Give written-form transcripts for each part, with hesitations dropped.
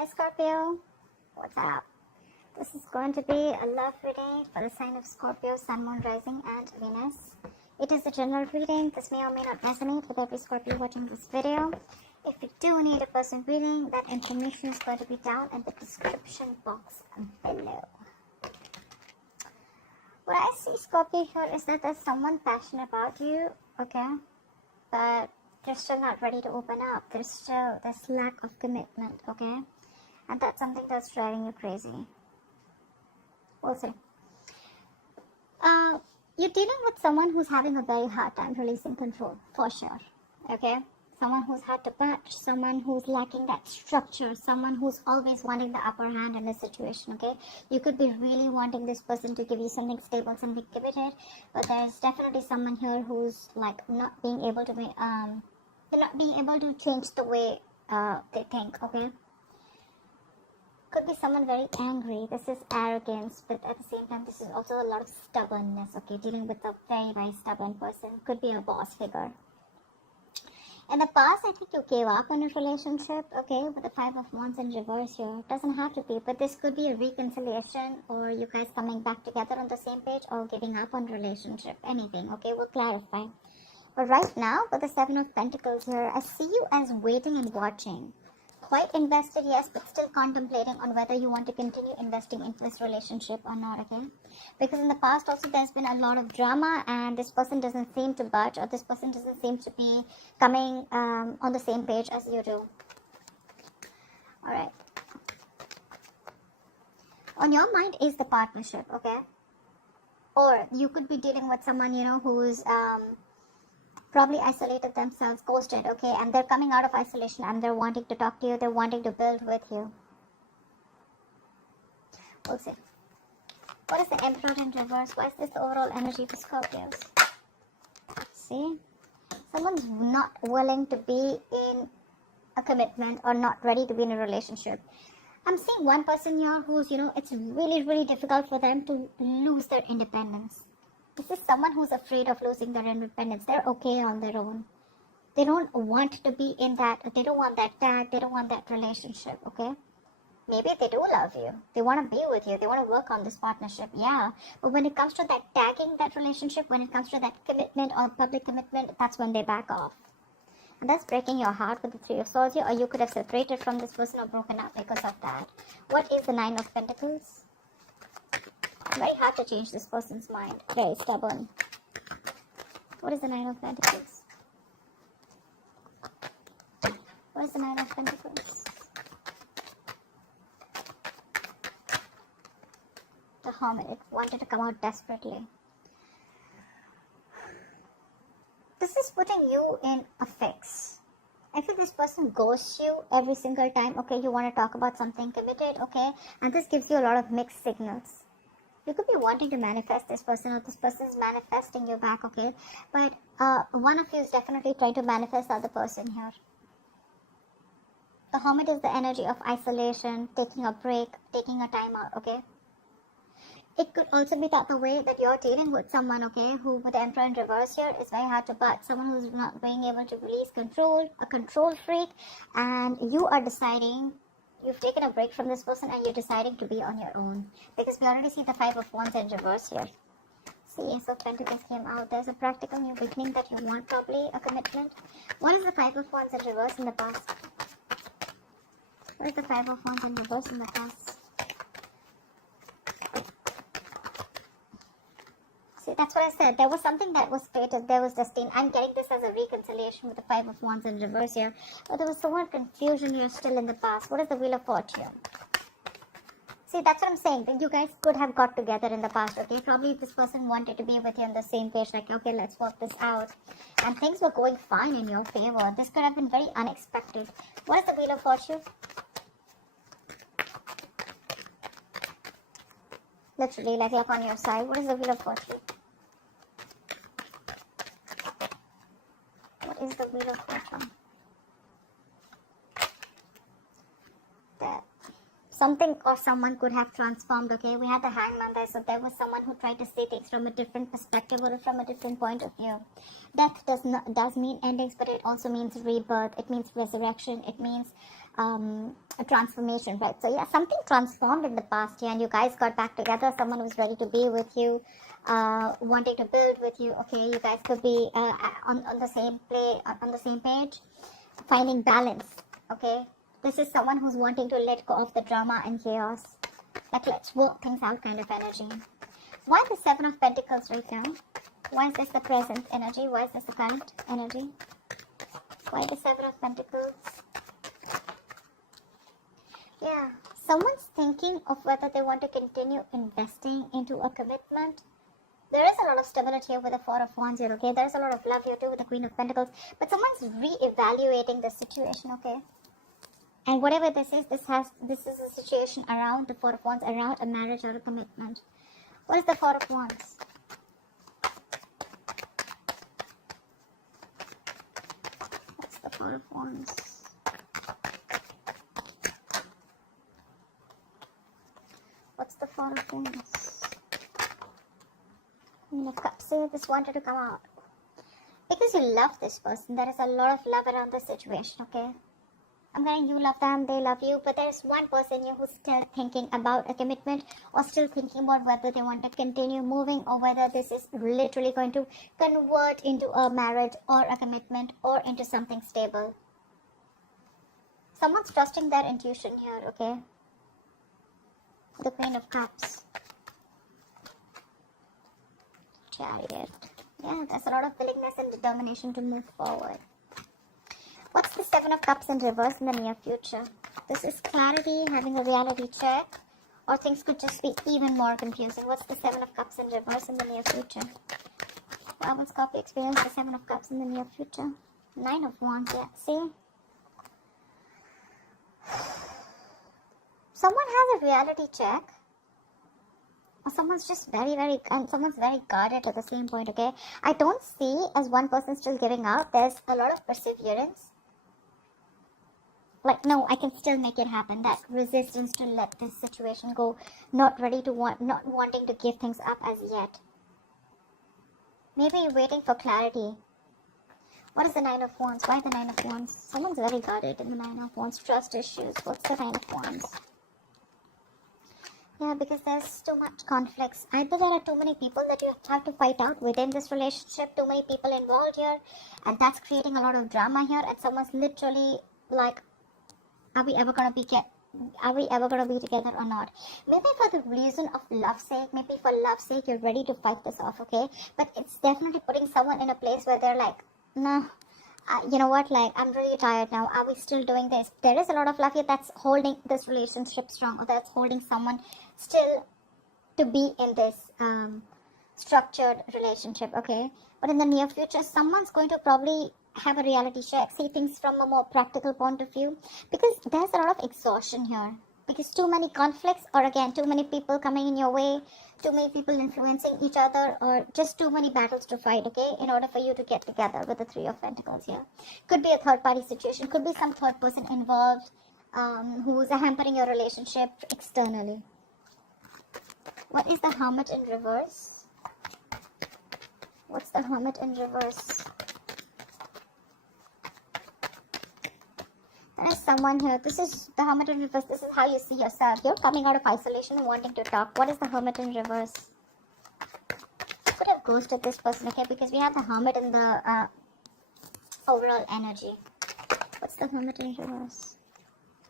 Hi Scorpio, what's up? This is going to be a love reading for the sign of Scorpio, Sun, Moon, Rising and Venus. It is a general reading. This may or may not resonate with every Scorpio watching this video. If you do need a personal reading, that information is going to be down in the description box below. What I see, Scorpio, here is that there's someone passionate about you, okay? But they're still not ready to open up. There's still this lack of commitment, okay? And that's something that's driving you crazy. We'll see. You're dealing with someone who's having a very hard time releasing control, for sure, okay? Someone who's hard to touch, someone who's lacking that structure, someone who's always wanting the upper hand in a situation, okay? You could be really wanting this person to give you something stable, something committed, but there's definitely someone here who's like not being able to be, they're not being able to change the way they think, okay? Could be someone very angry. This is arrogance, but at the same time, this is also a lot of stubbornness, okay? Dealing with a very, very stubborn person. Could be a boss figure. In the past, I think you gave up on a relationship, okay? With the Five of Wands in reverse here. Doesn't have to be, but this could be a reconciliation or you guys coming back together on the same page or giving up on relationship. Anything, okay? We'll clarify. But right now, with the Seven of Pentacles here, I see you as waiting and watching. Quite invested, yes, but still contemplating on whether you want to continue investing into this relationship or not, okay? Because in the past also there's been a lot of drama and this person doesn't seem to budge or this person doesn't seem to be coming on the same page as you do. Alright. On your mind is the partnership, okay? Or you could be dealing with someone, you know, who's probably isolated themselves, ghosted, okay, and they're coming out of isolation and they're wanting to talk to you, they're wanting to build with you. We'll see. What is the Emperor in reverse? Why is this the overall energy for Scorpios? See? Someone's not willing to be in a commitment or not ready to be in a relationship. I'm seeing one person here who's, you know, it's really, really difficult for them to lose their independence. This is someone who's afraid of losing their independence. They're okay on their own. They don't want to be in that, they don't want that tag, they don't want that relationship, okay? Maybe they do love you. They want to be with you. They want to work on this partnership, yeah. But when it comes to that tagging, that relationship, when it comes to that commitment or public commitment, that's when they back off. And that's breaking your heart with the Three of Swords here, or you could have separated from this person or broken up because of that. What is the Nine of Pentacles? Very hard to change this person's mind. Very stubborn. What is the Nine of Pentacles? What is the Nine of Pentacles? The Hermit. It wanted to come out desperately. This is putting you in a fix. I feel this person ghosts you every single time. Okay, you want to talk about something committed, okay? And this gives you a lot of mixed signals. You could be wanting to manifest this person or this person is manifesting you back, okay? But one of you is definitely trying to manifest the other person here. The Hermit is the energy of isolation, taking a break, taking a time out, okay? It could also be that the way that you're dealing with someone, okay, who with the Emperor in reverse here is very hard to budge. Someone who's not being able to release control, a control freak, and you are deciding. You've taken a break from this person and you're deciding to be on your own. Because we already see the Five of Wands in reverse here. See, Ace of Pentacles came out. There's a practical new beginning that you want, probably a commitment. What is the Five of Wands in reverse in the past? What is the Five of Wands in reverse in the past? See, that's what I said. There was something that was fated. There was destined. I'm getting this as a reconciliation with the Five of Wands in reverse here. But there was so much confusion here still in the past. What is the Wheel of Fortune? See, that's what I'm saying. That you guys could have got together in the past, okay? Probably this person wanted to be with you on the same page. Like, okay, let's work this out. And things were going fine in your favor. This could have been very unexpected. What is the Wheel of Fortune? Literally, like luck on your side. What is the Wheel of Fortune? What is the Wheel of Fortune? That something or someone could have transformed, okay? We had the Hangman there, so there was someone who tried to see things from a different perspective or from a different point of view. Death does mean endings, but it also means rebirth. It means resurrection. It means a transformation, right? So yeah, something transformed in the past year and you guys got back together. Someone who's ready to be with you, wanting to build with you. Okay, you guys could be on the same on the same page, finding balance. Okay, this is someone who's wanting to let go of the drama and chaos. Like, let's work things out kind of energy. Why the Seven of Pentacles right now? Why is this the present energy? Why is this the current energy? Why the Seven of Pentacles? Yeah, someone's thinking of whether they want to continue investing into a commitment. There is a lot of stability here with the Four of Wands here, okay? There's a lot of love here too with the Queen of Pentacles. But someone's re-evaluating the situation, okay? And whatever this is a situation around the Four of Wands, around a marriage or a commitment. What is the Four of Wands? What's the Four of Wands? What's the Four of Wands? Queen of Cups. So this wanted to come out. Because you love this person. There is a lot of love around this situation, okay? I'm saying you love them, they love you, but there's one person here who's still thinking about a commitment or still thinking about whether they want to continue moving or whether this is literally going to convert into a marriage or a commitment or into something stable. Someone's trusting their intuition here, okay? The Queen of Cups. Chariot. Yeah, there's a lot of willingness and determination to move forward. What's the Seven of Cups in reverse in the near future? This is clarity, having a reality check, or things could just be even more confusing. What's the Seven of Cups in reverse in the near future? Why will Scorpio experience the Seven of Cups in the near future? Nine of Wands, yeah. See? Someone has a reality check. Or someone's just someone's very guarded at the same point, okay? I don't see as one person still giving up. There's a lot of perseverance. Like, no, I can still make it happen. That resistance to let this situation go. Not wanting to give things up as yet. Maybe you're waiting for clarity. What is the Nine of Wands? Why the Nine of Wands? Someone's very guarded in the Nine of Wands. Trust issues. What's the Nine of Wands? Yeah, because there's too much conflicts. Either there are too many people that you have to fight out within this relationship, too many people involved here, and that's creating a lot of drama here, and someone's literally like, are we ever gonna be together or not? Maybe for the reason of love's sake, maybe for love's sake, you're ready to fight this off, okay? But it's definitely putting someone in a place where they're like, nah, you know what, like, I'm really tired now. Are we still doing this? There is a lot of love here that's holding this relationship strong, or that's holding someone still to be in this structured relationship, okay? But in the near future, someone's going to probably have a reality check, see things from a more practical point of view, because there's a lot of exhaustion here. Because too many conflicts, or again, too many people coming in your way, too many people influencing each other, or just too many battles to fight, okay, in order for you to get together with the Three of Pentacles here. Could be a third party situation, could be some third person involved who's hampering your relationship externally. What is the Hermit in reverse? What's the Hermit in reverse? There is someone here. This is the Hermit in reverse. This is how you see yourself. You're coming out of isolation and wanting to talk. What is the Hermit in reverse? You could have ghosted this person, okay? Because we have the Hermit in the overall energy. What's the Hermit in reverse?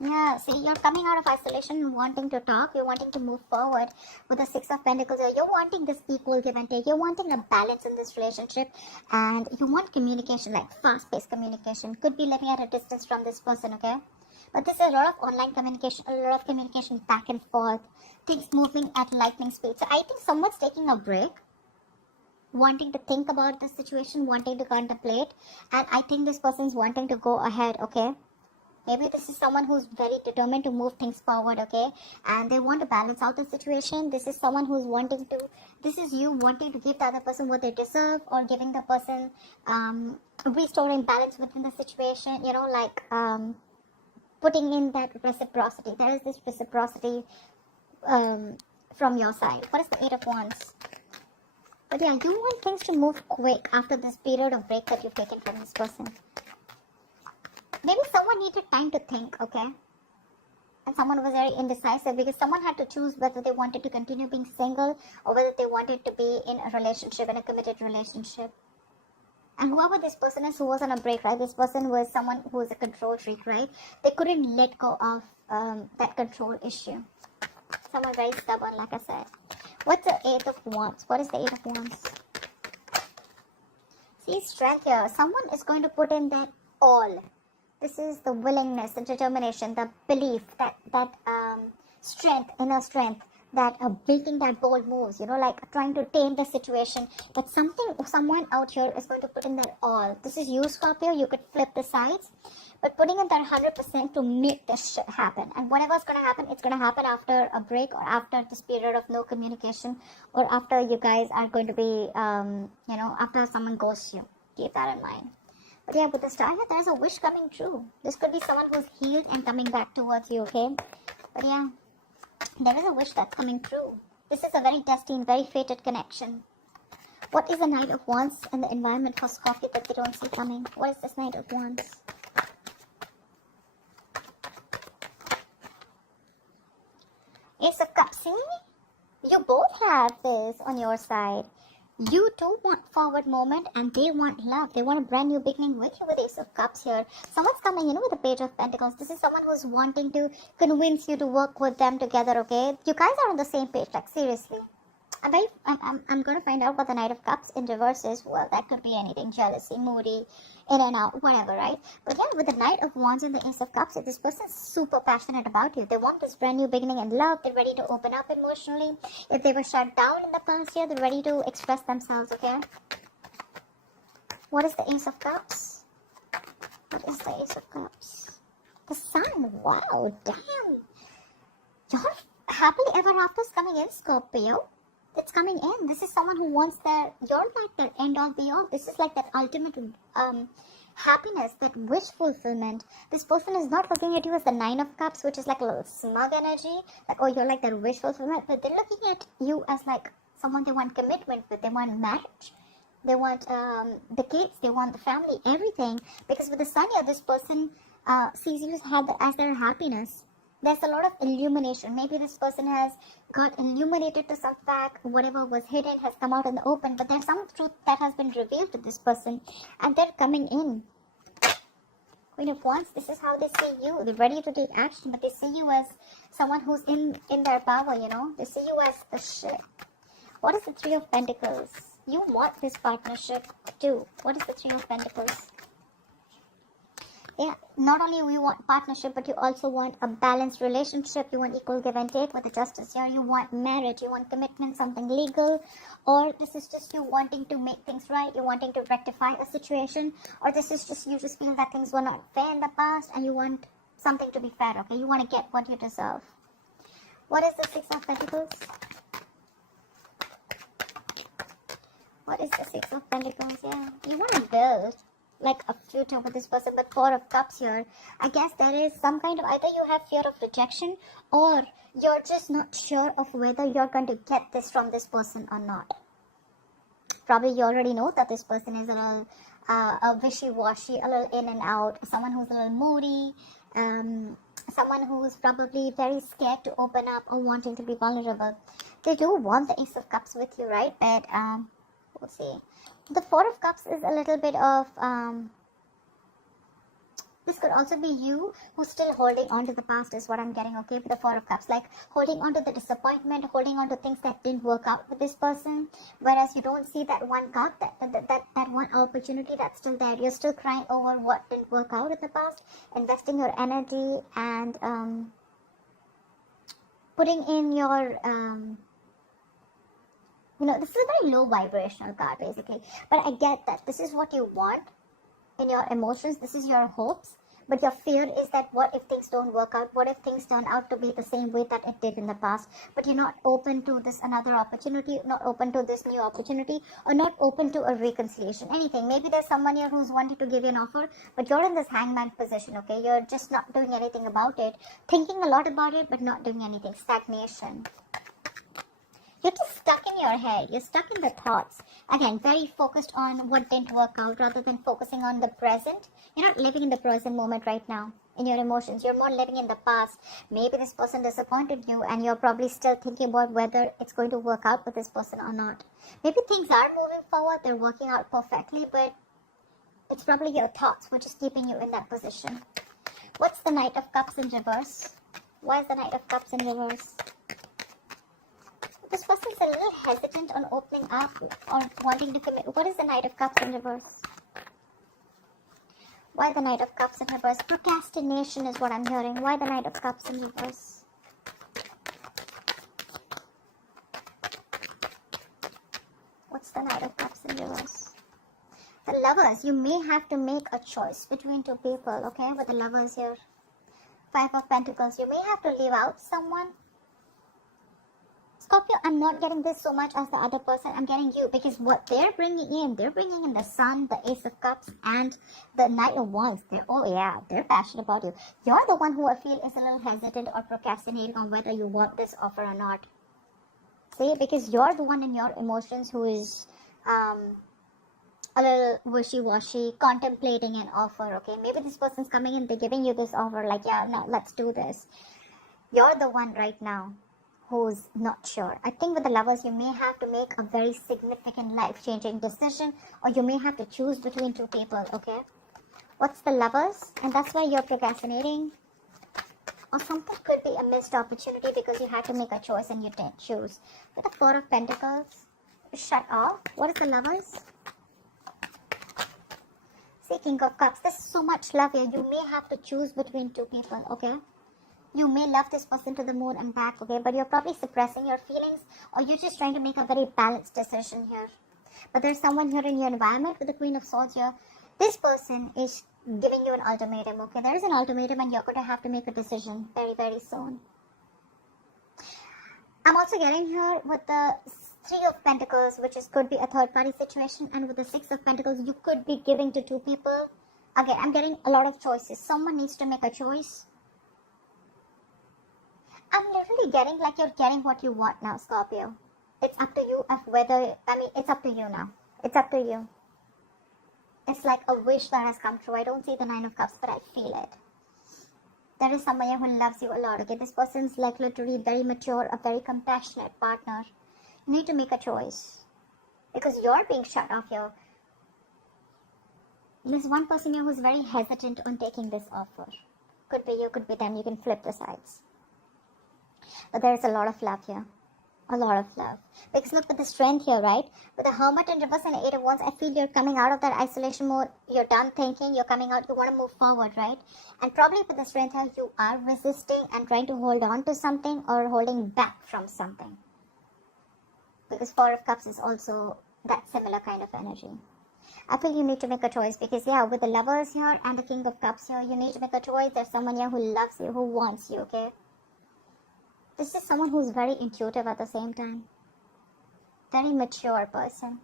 Yeah, see, you're coming out of isolation and wanting to talk. You're wanting to move forward with the Six of Pentacles here. You're wanting this equal give and take. You're wanting a balance in this relationship. And you want communication, like fast-paced communication. Could be living at a distance from this person, okay? But this is a lot of online communication, a lot of communication back and forth. Things moving at lightning speed. So I think someone's taking a break, wanting to think about the situation, wanting to contemplate. And I think this person's wanting to go ahead, okay? Maybe this is someone who's very determined to move things forward, okay? And they want to balance out the situation. This is someone who's wanting to, this is you wanting to give the other person what they deserve, or giving the person, restoring balance within the situation, you know, like putting in that reciprocity. There is this reciprocity from your side. What is the Eight of Wands? But yeah, you want things to move quick after this period of break that you've taken from this person. Maybe someone needed time to think, okay? And someone was very indecisive because someone had to choose whether they wanted to continue being single or whether they wanted to be in a relationship, in a committed relationship. And whoever this person is who was on a break, right? This person was someone who was a control freak, right? They couldn't let go of that control issue. Someone very stubborn, like I said. What's the Eight of Wands? What is the Eight of Wands? See, strength here. Someone is going to put in their all. This is the willingness, the determination, the belief, that strength, inner strength, that making that bold moves, you know, like trying to tame the situation. But someone out here is going to put in their all. This is you, Scorpio. You could flip the sides, but putting in their 100% to make this shit happen. And whatever's going to happen, it's going to happen after a break or after this period of no communication, or after you guys are going to be, you know, after someone ghosts you. Keep that in mind. But yeah, with the star here, there's a wish coming true. This could be someone who's healed and coming back towards you, okay? But yeah, there is a wish that's coming true. This is a very destined, very fated connection. What is the Knight of Wands in the environment for Scorpio that they don't see coming? What is this Knight of Wands? Ace of Cups. See? You both have this on your side. You too want forward movement and they want love. They want a brand new beginning with you with Ace of Cups here. Someone's coming in with the Page of Pentacles. This is someone who's wanting to convince you to work with them together, okay? You guys are on the same page, like seriously. I'm going to find out what the Knight of Cups in reverse is. Well, that could be anything. Jealousy, moody, in and out, whatever, right? But yeah, with the Knight of Wands and the Ace of Cups, this person's super passionate about you. They want this brand new beginning in love. They're ready to open up emotionally. If they were shut down in the past year, they're ready to express themselves, okay? What is the Ace of Cups? What is the Ace of Cups? The Sun. Wow, damn. Your happily ever after is coming in, Scorpio. It's coming in. This is someone who wants you're like their end all be all. This is like that ultimate happiness, that wish fulfillment. This person is not looking at you as the Nine of Cups, which is like a little smug energy, like, oh, you're like their wish fulfillment, but they're looking at you as like someone they want commitment with. They want marriage. They want the kids. They want the family, everything. Because with the Sun here, this person sees you as their happiness. There's a lot of illumination. Maybe this person has got illuminated to some fact. Whatever was hidden has come out in the open. But there's some truth that has been revealed to this person. And they're coming in. Queen of Wands, this is how they see you. They're ready to take action. But they see you as someone who's in their power, you know. They see you as the shit. What is the Three of Pentacles? You want this partnership too. What is the Three of Pentacles? Yeah, not only you want partnership, but you also want a balanced relationship. You want equal give and take with the Justice here. You want marriage. You want commitment, something legal. Or this is just you wanting to make things right. You're wanting to rectify a situation. Or this is just you just feel that things were not fair in the past and you want something to be fair, okay? You want to get what you deserve. What is the Six of Pentacles? What is the Six of Pentacles? Yeah, you want to build like a future with this person, but Four of Cups here. I guess there is some kind of, either you have fear of rejection or you're just not sure of whether you're going to get this from this person or not. Probably you already know that this person is a little wishy-washy, a little in and out, someone who's a little moody, someone who's probably very scared to open up or wanting to be vulnerable. They do want the Ace of Cups with you, right? But we'll see. The Four of Cups is a little bit of, this could also be you who's still holding on to the past is what I'm getting, okay, with the Four of Cups. Like holding on to the disappointment, holding on to things that didn't work out with this person. Whereas you don't see that one cup, that one opportunity that's still there. You're still crying over what didn't work out in the past, investing your energy and putting in your... you know, this is a very low vibrational card basically, but I get that this is what you want in your emotions, this is your hopes, but your fear is that what if things don't work out, what if things turn out to be the same way that it did in the past, but you're not open to this another opportunity, not open to this new opportunity, or not open to a reconciliation, anything. Maybe there's someone here who's wanting to give you an offer, but you're in this hangman position, okay, you're just not doing anything about it, thinking a lot about it, but not doing anything, stagnation. You're just stuck in your head. You're stuck in the thoughts. Again, very focused on what didn't work out rather than focusing on the present. You're not living in the present moment right now in your emotions. You're more living in the past. Maybe this person disappointed you and you're probably still thinking about whether it's going to work out with this person or not. Maybe things are moving forward. They're working out perfectly, but it's probably your thoughts which is keeping you in that position. What's the Knight of Cups in reverse? Why is the Knight of Cups in reverse? This person's a little hesitant on opening up or wanting to commit. What is the Knight of Cups in reverse? Why the Knight of Cups in reverse? Procrastination is what I'm hearing. Why the Knight of Cups in reverse? What's the Knight of Cups in reverse? The Lovers, you may have to make a choice between two people, okay? With the Lovers here. Five of Pentacles, you may have to leave out someone. Scorpio, I'm not getting this so much as the other person. I'm getting you because what they're bringing in the Sun, the Ace of Cups, and the Knight of Wands. They're passionate about you. You're the one who I feel is a little hesitant or procrastinating on whether you want this offer or not. See, because you're the one in your emotions who is a little wishy-washy, contemplating an offer, okay? Maybe this person's coming in, they're giving you this offer, like, yeah, no, let's do this. You're the one right now who's not sure. I think with the Lovers, you may have to make a very significant life-changing decision, or you may have to choose between two people, okay? What's the Lovers? And that's why you're procrastinating. Or something could be a missed opportunity because you had to make a choice and you didn't choose. With the Four of Pentacles, shut off. What is the Lovers? See, King of Cups. There's so much love here. You may have to choose between two people, okay? You may love this person to the moon and back, okay? But you're probably suppressing your feelings, or you're just trying to make a very balanced decision here. But there's someone here in your environment with the Queen of Swords here. This person is giving you an ultimatum, okay? There is an ultimatum and you're going to have to make a decision very, very soon. I'm also getting here with the Three of Pentacles, which could be a third-party situation, and with the Six of Pentacles, you could be giving to two people. Again, I'm getting a lot of choices. Someone needs to make a choice. I'm literally getting like you're getting what you want now, Scorpio. It's up to you of whether, it's up to you now. It's up to you. It's like a wish that has come true. I don't see the Nine of Cups, but I feel it. There is someone here who loves you a lot, okay? This person's like literally very mature, a very compassionate partner. You need to make a choice. Because you're being shut off here. There's one person here who's very hesitant on taking this offer. Could be you, could be them. You can flip the sides. But there's a lot of love here. A lot of love. Because look at the strength here, right? With the Hermit in reverse and the Eight of Wands, I feel you're coming out of that isolation mode. You're done thinking. You're coming out. You want to move forward, right? And probably with the strength here, you are resisting and trying to hold on to something or holding back from something. Because Four of Cups is also that similar kind of energy. I feel you need to make a choice because, yeah, with the Lovers here and the King of Cups here, you need to make a choice. There's someone here who loves you, who wants you, okay? This is someone who's very intuitive at the same time. Very mature person.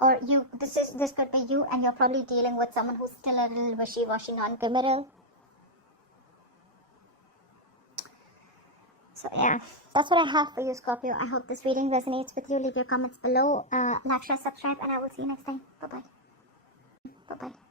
Or this could be you and you're probably dealing with someone who's still a little wishy-washy, non-committal. So yeah, that's what I have for you, Scorpio. I hope this reading resonates with you. Leave your comments below. Like, share, subscribe, and I will see you next time. Bye-bye. Bye-bye.